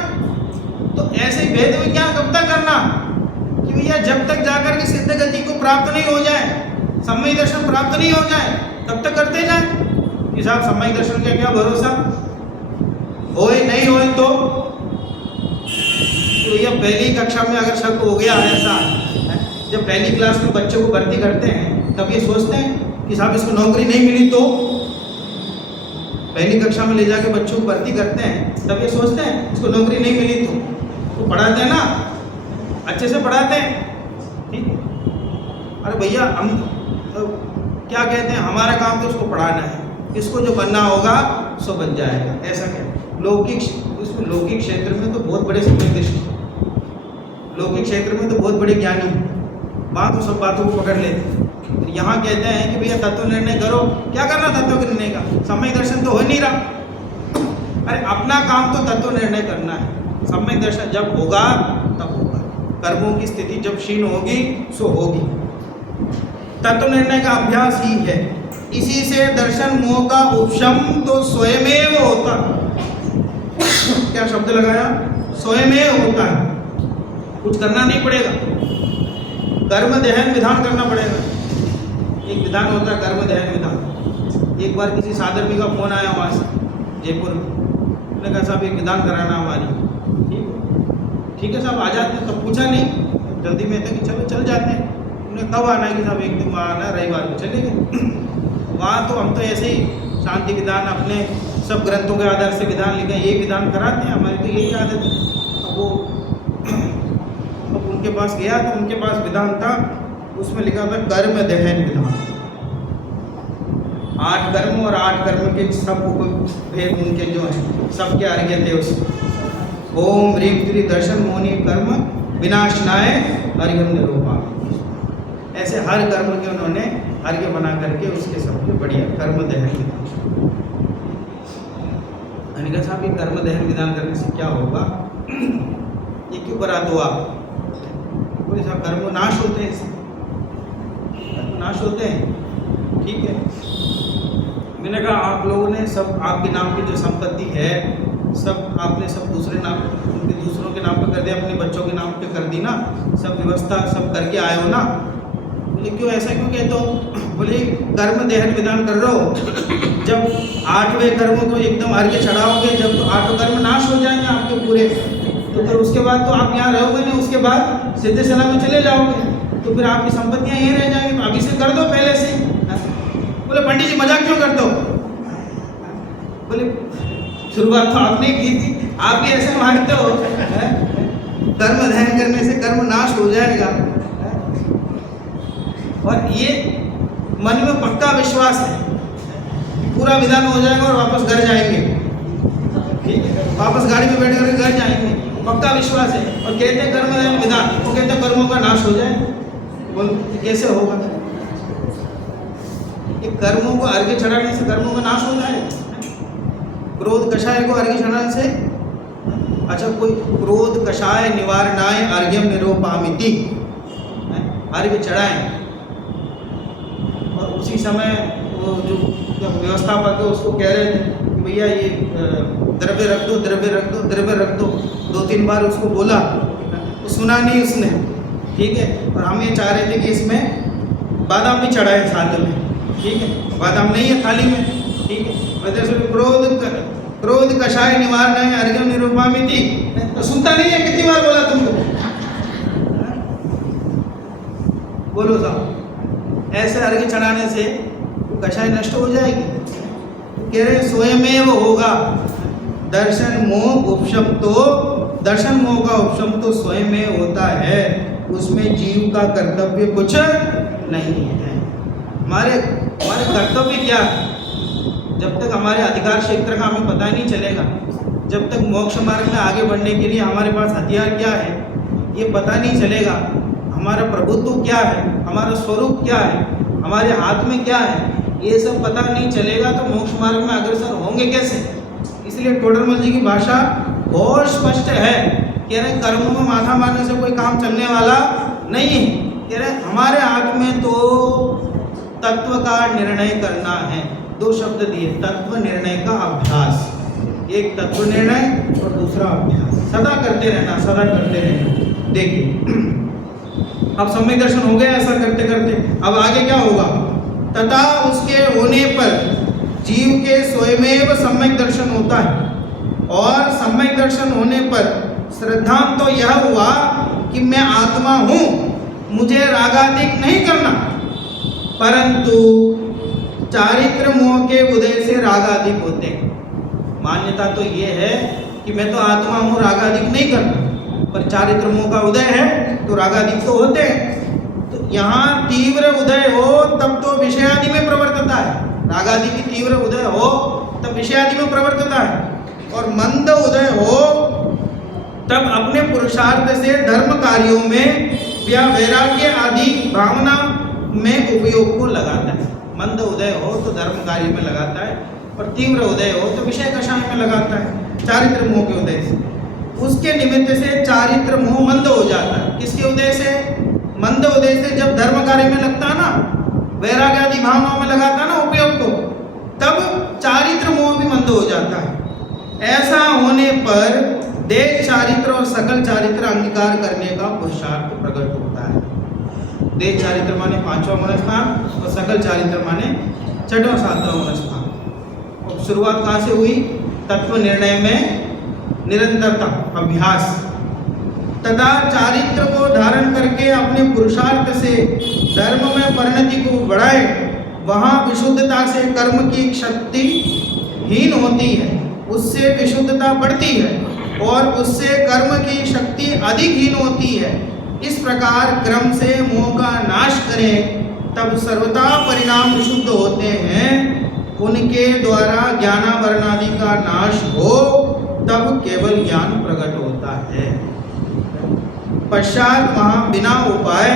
तो ऐसे भेद विज्ञान कब तक करना कि भैया जब तक जाकर के सिद्ध गति को प्राप्त नहीं हो जाए, सम्यक दर्शन प्राप्त नहीं हो जाए, तब तक करते जाए कि साहब सम्यक दर्शन का क्या भरोसा, होए नहीं होए तो ये पहली कक्षा में अगर शक हो गया ऐसा है, जब पहली क्लास में बच्चों को भर्ती करते हैं तब ये सोचते हैं कि साहब इसको नौकरी नहीं मिली तो, पहली कक्षा में ले जाके बच्चों को भर्ती करते हैं तब ये सोचते हैं इसको नौकरी नहीं मिली तो पढ़ाते हैं ना, अच्छे से पढ़ाते हैं। ठीक है, अरे भैया हम क्या कहते हैं, हमारा काम तो उसको पढ़ाना है, इसको जो बनना होगा सो बन जाएगा। ऐसा क्या लौकिक क्षेत्र में तो बहुत बड़े सम्यक, लौकिक क्षेत्र में तो बहुत बड़े ज्ञानी, बात तो सब बातों को पकड़ लेते। यहाँ कहते हैं कि भैया तत्व निर्णय करो। क्या करना तत्व निर्णय का? सम्यक दर्शन तो हो नहीं रहा। अरे अपना काम तो तत्व निर्णय करना है। सम्यक दर्शन जब होगा तब होगा, कर्मों की स्थिति जब क्षीण होगी सो होगी। तत्व निर्णय का अभ्यास ही है। इसी से दर्शन मोह का उपशम तो स्वयमेव होता। क्या शब्द लगाया? स्वयमेव होता है, कुछ करना नहीं पड़ेगा। कर्म दहन विधान करना पड़ेगा। एक विधान होता है कर्म दहन विधान। एक बार किसी साधर्मी का फोन आया वहाँ से जयपुर में, उन्होंने कहा साहब एक विधान कराना हमारी। ठीक है साहब आ जाते हैं। तब पूछा नहीं, जल्दी में था कि चलो चल जाते हैं। उन्हें कब आना है कि साहब एक दिन वहाँ आना है, रविवार को चले गए। वहाँ तो हम तो ऐसे ही शांति विधान अपने सब ग्रंथों के आधार से विधान लिखे, यही विधान कराते हैं, हमारी तो यही आदत है। अब उनके पास गया तो उनके पास विधान था, उसमें लिखा था कर्म दहन विधान। 8 कर्म और 8 कर्म के सब भेद उनके जो हैं सबके अर्घ्य थे उसमें। ओम ह्रीं क्लीं दर्शन मोहिनी कर्म विनाशनाय अर्घ्यम निरूपा। ऐसे हर कर्म के उन्होंने अर्घ्य बना करके उसके सबके बढ़िया कर्म दहन विधान। मैंने कहा साहब ये कर्म दहन विधान करने से क्या होगा, ये क्यों करा दो आप? बोले साहब कर्म नाश होते हैं, कर्म नाश होते हैं, ठीक है। मैंने कहा आप लोगों ने सब आपके नाम की जो संपत्ति है सब आपने सब दूसरे नाम उनके दूसरों के नाम पे कर दिया, अपने बच्चों के नाम पे कर दी ना, सब व्यवस्था सब करके आए हो ना। बोले क्यों, ऐसा क्यों कहते हो? बोले कर्म दहन विधान कर रहे हो, जब 8वें कर्म को एकदम अर्घ्य चढ़ाओगे, जब तो 8 कर्म नाश हो जाएंगे आपके पूरे, तो फिर उसके बाद तो आप यहाँ रहोगे नहीं, उसके बाद सीधे सलाह में चले जाओगे, तो फिर आपकी संपत्तियाँ यहीं रह जाएंगी, तो अभी से कर दो पहले से। बोले पंडित जी मजाक क्यों करते हो? बोले शुरुआत तो आपने की थी, आप भी ऐसे मानते हो कर्म दहन करने से कर्म नाश हो जाएगा, और ये मन में पक्का विश्वास है, पूरा विधान हो जाएगा और वापस घर जाएंगे, ठीक है, वापस गाड़ी में बैठ कर घर जाएंगे, पक्का विश्वास है। और कहते हैं कर्म दहन विधान, वो कहते हैं कर्मों का नाश हो जाए। बोल कैसे होगा? ये कर्मों को अर्घ्य चढ़ाने से कर्मों का नाश हो जाए? क्रोध कषाय को अर्घ्य चढ़ाने से? अच्छा, कोई क्रोध कषाय निवारणाय अर्घ्यम निरूपयामिति, अर्घ्य चढ़ाएं और उसी समय वो जो व्यवस्थापक है उसको कह रहे थे कि भैया ये द्रव्य रख दो, द्रव्य रख दो, द्रव्य रख दो, 2-3 बार उसको बोला, तो सुना नहीं उसने, ठीक है। और हम ये चाह रहे थे कि इसमें बादाम भी चढ़ाए साथ में, ठीक है, बादाम नहीं है थाली में, ठीक है। वजह से क्रोध कषाय निवारणाय अर्घ्यम निरूपयामिति, तो सुनता नहीं है, कितनी बार बोला तुमको? बोलो साहब, ऐसे अर्घ्य चढ़ाने से कषाय नष्ट हो जाएगी? कह रहे स्वयमेव होगा दर्शन मोह उपशम, तो दर्शन मोह का उपशम तो स्वयं में होता है, उसमें जीव का कर्तव्य कुछ नहीं है। हमारे कर्तव्य क्या है? जब तक हमारे अधिकार क्षेत्र का हमें पता नहीं चलेगा, जब तक मोक्ष मार्ग में आगे बढ़ने के लिए हमारे पास हथियार क्या है ये पता नहीं चलेगा, हमारा प्रभुत्व क्या है, हमारा स्वरूप क्या है, हमारे हाथ में क्या है, ये सब पता नहीं चलेगा तो मोक्ष मार्ग में अग्रसर होंगे कैसे? इसलिए टोडरमल जी की भाषा बहुत स्पष्ट है, कह रहे कर्मों में माथा मारने से कोई काम चलने वाला नहीं है। कह रहे हमारे हाथ में तो तत्व का निर्णय करना है। 2 शब्द दिए, तत्व निर्णय का अभ्यास, एक तत्व निर्णय और दूसरा अभ्यास, सदा करते रहना, सदा करते रहना। देखिए अब सम्यक दर्शन हो गया ऐसा करते करते, अब आगे क्या होगा? तथा उसके होने पर जीव के स्वयमेव सम्यक दर्शन होता है, और सम्यक दर्शन होने पर श्रद्धांत तो यह हुआ कि मैं आत्मा हूँ, मुझे रागाधिक नहीं करना, परंतु चारित्र मोह के उदय से रागाधिक होते हैं। मान्यता तो ये है कि मैं तो आत्मा हूँ, रागाधिक नहीं करना, पर चारित्र मोह का उदय है तो रागाधिक तो होते हैं। तो यहाँ तीव्र उदय हो तब तो विषयादि में प्रवर्तता है, रागादि की तीव्र उदय हो तब विषयादि में प्रवर्तता है, और मंद उदय हो तब अपने पुरुषार्थ से धर्म कार्यों में या वैराग्य आदि भावना में उपयोग को लगाता है। मंद उदय हो तो धर्म कार्य में लगाता है, और तीव्र उदय हो तो विषय कषाय में लगाता है, चारित्र मोह के उदय से। उसके निमित्त से चारित्र मोह मंद हो जाता है। किसके उदय से? मंद उदय से। जब धर्म कार्य में लगता है ना, वैराग्य आदि भावनाओं में लगाता है ना उपयोग को, तब चारित्र मोह भी मंद हो जाता है। ऐसा होने पर देश चारित्र और सकल चारित्र अंगीकार करने का पुरुषार्थ प्रकट होता है। देश चारित्र माने 5वां मनस्थान, और सकल चारित्र माने 6वां 7वां मनस्थान। अब शुरुआत कहाँ से हुई? तत्व निर्णय में निरंतरता, अभ्यास। तथा चारित्र को धारण करके अपने पुरुषार्थ से धर्म में परिणति को बढ़ाए वहाँ विशुद्धता से कर्म की शक्ति हीन होती है, उससे विशुद्धता बढ़ती है और उससे कर्म की शक्ति अधिक हीन होती है। इस प्रकार क्रम से मोह का नाश करें तब सर्वथा परिणाम विशुद्ध होते हैं। उनके द्वारा ज्ञानावरणादि का नाश हो तब केवल ज्ञान प्रकट होता है। पश्चात वहाँ बिना उपाय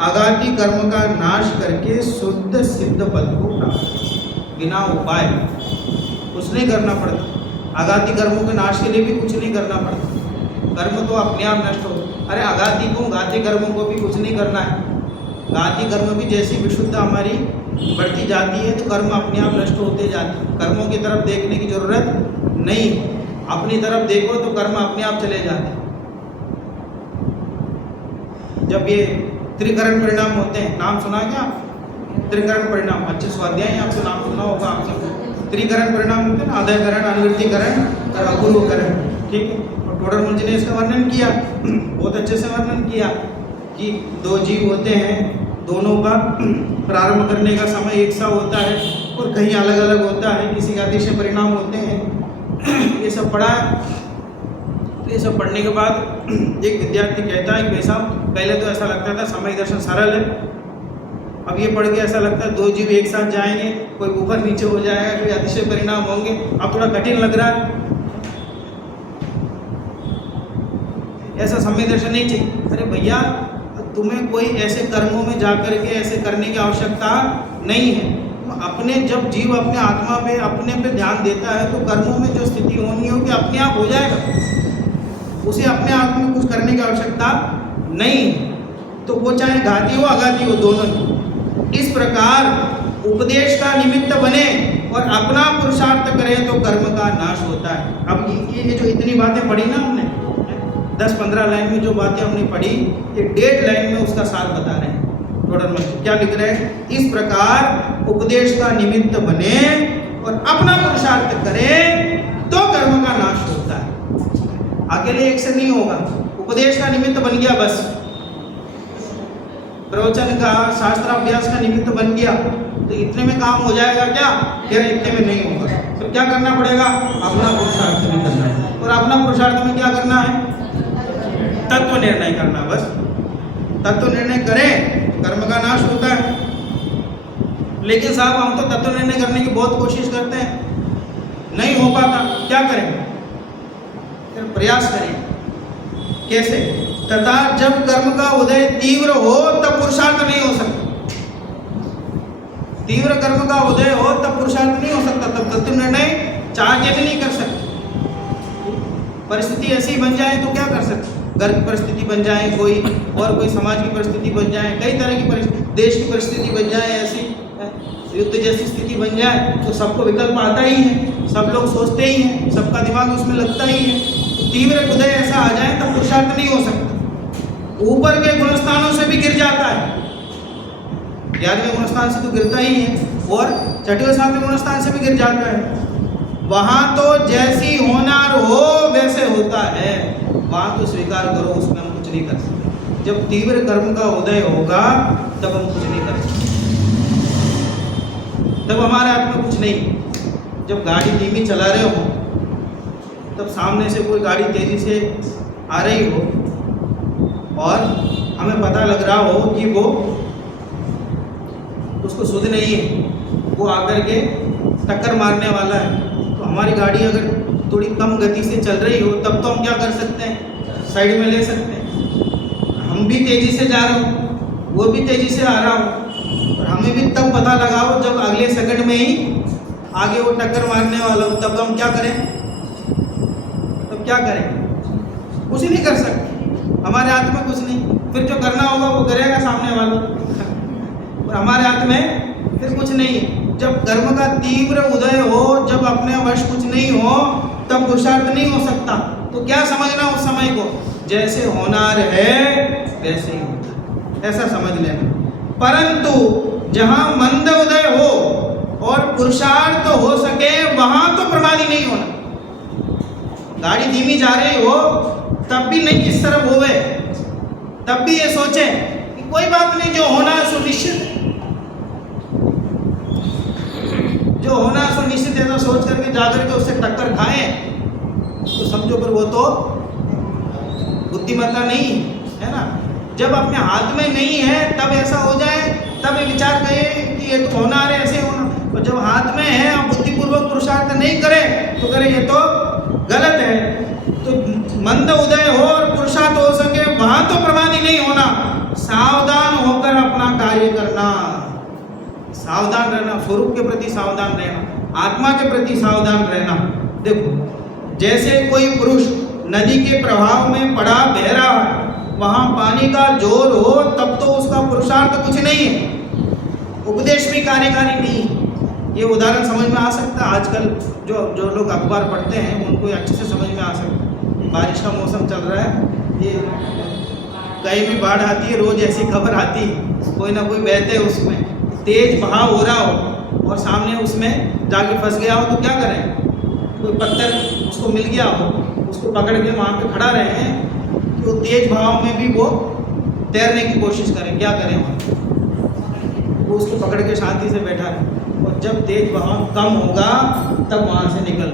आगाती कर्म का नाश करके शुद्ध सिद्ध पद को प्राप्त। बिना उपाय कुछ नहीं करना पड़ता, आगाती कर्मों के नाश के लिए भी कुछ नहीं करना पड़ता, कर्म तो अपने आप नष्ट हो। अरे आगाती को गाती कर्मों को भी कुछ नहीं करना है, गाती कर्म भी जैसी विशुद्धता हमारी बढ़ती जाती है तो कर्म अपने आप नष्ट होते जाते हैं। कर्मों की तरफ देखने की जरूरत नहीं, अपनी तरफ देखो तो कर्म अपने आप चले जाते हैं। जब ये त्रिकरण परिणाम होते हैं, नाम सुना क्या? त्रिकरण परिणाम, अच्छे स्वाध्याय हैं, आपसे नाम सुना होगा आपसे। त्रिकरण परिणाम होते हैं ना, अदयकरण, अनुवृत्तिकरण और अपूर्वकरण, ठीक है। और टोडर मुंजी ने इसका वर्णन किया, बहुत अच्छे से वर्णन किया कि दो जीव होते हैं, दोनों का प्रारंभ करने का समय एक सा होता है और कहीं अलग अलग होता है, किसी का अतिशय परिणाम होते हैं। ये सब पढ़ा है। ये सब पढ़ने के बाद एक विद्यार्थी कहता है कि भाई साहब पहले तो ऐसा लगता था समय दर्शन सरल है, अब ये पढ़ के ऐसा लगता है दो जीव एक साथ जाएंगे, कोई ऊपर नीचे हो जाएगा, कोई अतिशय परिणाम होंगे, अब थोड़ा कठिन लग रहा है। ऐसा समय दर्शन नहीं चाहिए। अरे भैया तुम्हें कोई ऐसे कर्मों में जाकर के ऐसे करने की आवश्यकता नहीं है। अपने जब जीव अपने आत्मा पे अपने पे ध्यान देता है तो कर्मों में जो स्थिति होनी होगी अपने आप हो जाएगा, उसे अपने आप में कुछ करने की आवश्यकता नहीं, तो वो चाहे घाती हो अघाती हो दोनों ही। इस प्रकार उपदेश का निमित्त बने और अपना पुरुषार्थ करें तो कर्म का नाश होता है। अब ये जो इतनी बातें पढ़ी ना हमने, 10-15 लाइन में जो बातें हमने पढ़ी, ये 1.5 लाइन में उसका सार बता रहे हैं। टोडर मुंजी क्या लिख रहे हैं? इस प्रकार उपदेश का निमित्त बने और अपना पुरुषार्थ करें तो कर्म का नाश होता है। अकेले एक से नहीं होगा, उपदेश का निमित्त बन गया, बस प्रवचन का शास्त्राभ्यास का निमित्त बन गया तो इतने में काम हो जाएगा क्या? फिर इतने में नहीं होगा। तो क्या करना पड़ेगा? अपना पुरुषार्थ भी करना है। और अपना पुरुषार्थ में क्या करना है? तत्व निर्णय करना। बस तत्व निर्णय करें कर्म का नाश होता है। लेकिन साहब हम तो तत्व निर्णय करने की बहुत कोशिश करते हैं, नहीं हो पाता, क्या करें? फिर प्रयास करें। कैसे? तथा जब कर्म का उदय तीव्र हो तब पुरुषार्थ नहीं हो सकता। तीव्र कर्म का उदय हो तब पुरुषार्थ नहीं हो सकता, तब तत्व निर्णय चाह के भी नहीं कर सकते। परिस्थिति ऐसी बन जाए तो क्या कर सकते? घर की परिस्थिति बन जाए कोई, और कोई समाज की परिस्थिति बन जाए, कई तरह की परिस्थिति, देश की परिस्थिति बन जाए, ऐसी युद्ध जैसी स्थिति बन जाए तो सबको विकल्प आता ही है, सब लोग सोचते ही हैं, सबका दिमाग उसमें लगता ही है। तो तीव्र उदय ऐसा आ जाए तब पुरुषार्थ नहीं हो सकता। ऊपर के गुणस्थानों से भी गिर जाता है, 11वें गुणस्थान से तो गिरता ही है और 6वें 7वें गुणस्थान से भी गिर जाता है। वहाँ तो जैसी होनार हो वैसे होता है, वहाँ तो स्वीकार करो, उसमें हम कुछ नहीं कर सकते। जब तीव्र कर्म का उदय होगा तब हम कुछ नहीं कर सकते, तब हमारे हाथ में कुछ नहीं। जब गाड़ी धीमी चला रहे हो तब सामने से कोई गाड़ी तेजी से आ रही हो और हमें पता लग रहा हो कि वो उसको सुध नहीं है, वो आकर के टक्कर मारने वाला है, तो हमारी गाड़ी अगर थोड़ी कम गति से चल रही हो तब तो हम क्या कर सकते हैं? साइड में ले सकते हैं। हम भी तेजी से जा रहे हो, वो भी तेजी से आ रहा हो, और हमें भी तब पता लगा हो जब अगले सेकंड में ही आगे वो टक्कर मारने वाला हो, तब हम क्या करें? तब क्या करें? कुछ नहीं कर सकते, हमारे हाथ में कुछ नहीं। फिर जो करना होगा वो करेगा सामने वाला, और हमारे हाथ में फिर कुछ नहीं है। जब कर्म का तीव्र उदय हो, जब अपने वश कुछ नहीं हो, तब पुरुषार्थ नहीं हो सकता। तो क्या समझना उस समय को? जैसे होनार है वैसे ही होता, ऐसा समझ लेना। परंतु जहाँ मंद उदय हो और पुरुषार्थ हो सके वहाँ तो प्रमादी नहीं होना। गाड़ी धीमी जा रही हो तब भी नहीं इस तरफ होवे, तब भी ये सोचे कि कोई बात नहीं, जो होना है सुनिश्चित है। जाकर के उससे टक्कर खाएं तो समझो पर वो तो बुद्धिमत्ता नहीं है ना। जब अपने हाथ में नहीं है तब ऐसा हो जाए, तब ये विचार करें कि ये तो होना है, ऐसे होना। और जब हाथ में है और बुद्धिपूर्वक पुरुषार्थ नहीं करे तो करे ये तो गलत है। तो मंद उदय हो और पुरुषार्थ हो सके वहां तो प्रमादी नहीं होना, सावधान होकर अपना कार्य करना, सावधान रहना, स्वरूप के प्रति सावधान रहना, आत्मा के प्रति सावधान रहना। देखो जैसे कोई पुरुष नदी के प्रभाव में पड़ा बह रहा है, वहां पानी का जोर हो तब तो उसका पुरुषार्थ कुछ नहीं है, उपदेश भी कार्यकारी नहीं है। ये उदाहरण समझ में आ सकता है, आजकल जो लोग अखबार पढ़ते हैं उनको अच्छे से समझ में आ सकता है। बारिश का मौसम चल रहा है, ये कहीं भी बाढ़ आती है, रोज ऐसी खबर आती है, कोई ना कोई बहते है उसमें, तेज बहाव हो रहा हो और सामने उसमें जाके फंस गया हो तो क्या करें, कोई पत्थर उसको मिल गया हो, उसको पकड़ के वहाँ पे खड़ा रहे हैं कि वो तेज बहाव में भी वो तैरने की कोशिश करें, क्या करें वहाँ, वो उसको पकड़ के शांति से बैठा रहे और जब तेज बहाव कम होगा तब वहाँ से निकल,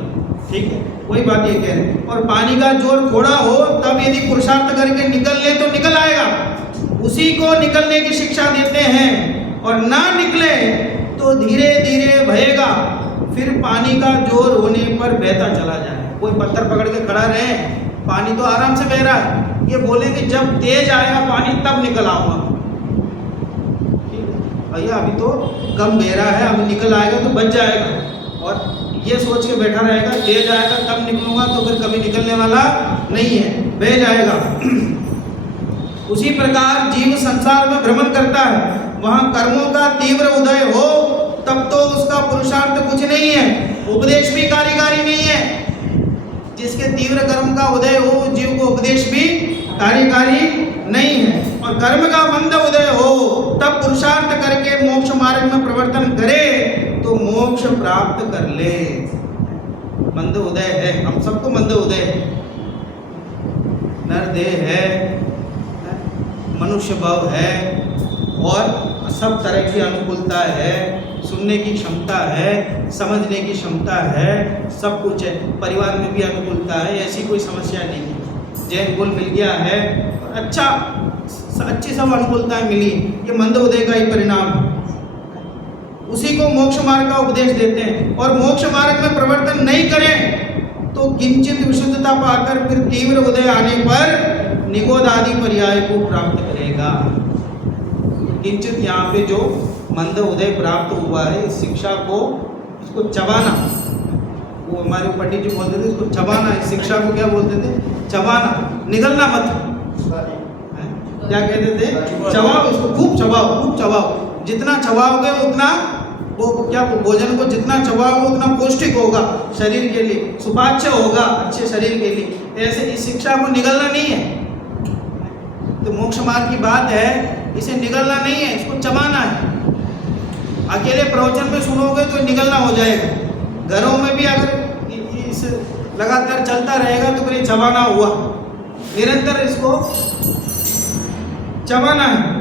ठीक है, वही बात ये कह रहे हैं। और पानी का जोर थोड़ा हो तब यदि पुरुषार्थ करके निकल ले तो निकल आएगा, उसी को निकलने की शिक्षा देते हैं। और ना निकले तो धीरे धीरे बहेगा, फिर पानी का जोर होने पर बहता चला जाए। कोई पत्थर पकड़ के खड़ा रहे, पानी तो आराम से बह रहा है, ये बोलेंगे जब तेज आएगा पानी तब निकल आऊंगा, भैया अभी तो कम बह रहा है, अभी निकल आएगा तो बच जाएगा। और ये सोच के बैठा रहेगा तेज आएगा तब निकलूंगा, तो फिर कभी निकलने वाला नहीं है, बह जाएगा। उसी प्रकार जीव संसार में भ्रमण करता है, वहां कर्मों का तीव्र उदय हो तब तो उसका पुरुषार्थ कुछ नहीं है, उपदेश भी कार्यकारी नहीं है। जिसके तीव्र कर्म का उदय हो जीव को उपदेश भी कार्यकारी नहीं है। और कर्म का मंद उदय हो तब पुरुषार्थ करके मोक्ष मार्ग में प्रवर्तन करे तो मोक्ष प्राप्त कर ले। मंद उदय है, हम सबको मंद उदय है, नरदेह है, मनुष्य भाव है और सब तरह की अनुकूलता है, सुनने की क्षमता है, समझने की क्षमता है, सब कुछ है, परिवार में भी अनुकूलता है, ऐसी कोई समस्या नहीं है, जैन कुल मिल गया है, अच्छी सब अनुकूलताएं मिली, ये मंद उदय का ही परिणाम है। उसी को मोक्ष मार्ग का उपदेश देते हैं। और मोक्ष मार्ग में प्रवर्तन नहीं करें तो किंचित विशुद्धता पाकर फिर तीव्र उदय आने पर निगोद आदि पर्याय को प्राप्त करेगा। किंचित यहाँ पे जो मंद उदय प्राप्त हुआ है, इस शिक्षा को इसको चबाना, वो हमारे पंडित जी बोलते थे इसको चबाना, इस शिक्षा को क्या बोलते थे, चबाना, निगलना मत, क्या कहते थे, चबाओ इसको, खूब चबाओ, खूब चबाओ, जितना चबाओगे उतना वो क्या भोजन को जितना चबाओगे उतना पौष्टिक होगा शरीर के लिए, सुपाच्य होगा अच्छे शरीर के लिए। ऐसे इस शिक्षा को निगलना नहीं है। तो मोक्ष मार्ग की बात है, इसे निगलना नहीं है, इसको चबाना है। अकेले प्रवचन में सुनोगे तो निगलना हो जाएगा, घरों में भी अगर इस लगातार चलता रहेगा तो फिर चबाना हुआ, निरंतर इसको चबाना है।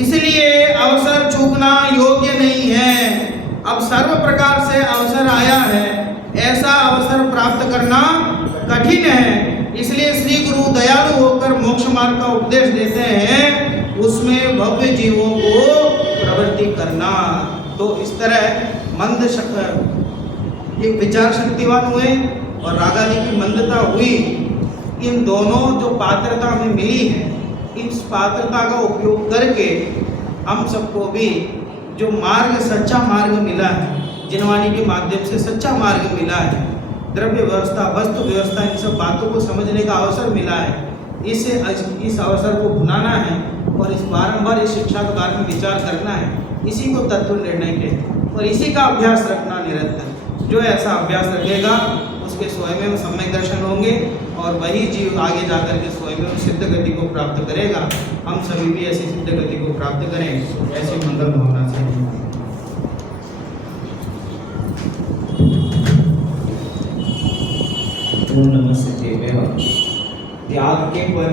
इसलिए अवसर चूकना योग्य नहीं है। अब सर्व प्रकार से अवसर आया है, ऐसा अवसर प्राप्त करना कठिन है। इसलिए श्री गुरु दयालु होकर मोक्ष मार्ग का उपदेश देते हैं, उसमें भव्य जीवों को प्रवृत्ति करना। तो इस तरह मंद ये विचार शक्तिवान हुए और रागादि की मंदता हुई, इन दोनों जो पात्रता हमें मिली है, इस पात्रता का उपयोग करके हम सबको भी जो मार्ग, सच्चा मार्ग मिला है, जिनवाणी के माध्यम से सच्चा मार्ग मिला है, द्रव्य व्यवस्था, वस्तु व्यवस्था, इन सब बातों को समझने का अवसर मिला है, इस अवसर को भुनाना है और इस बारंबार इस शिक्षा के बारे में विचार करना है। इसी को तत्व निर्णय कहते और इसी का अभ्यास रखना निरंतर। जो ऐसा अभ्यास रखेगा उसके स्वयं सम्यक दर्शन होंगे और वही जीव आगे जाकर के स्वयं सिद्ध गति को प्राप्त करेगा। हम सभी भी ऐसी सिद्ध गति को प्राप्त करें, ऐसी मंगल भावना से। नमस्ते। त्याग के पर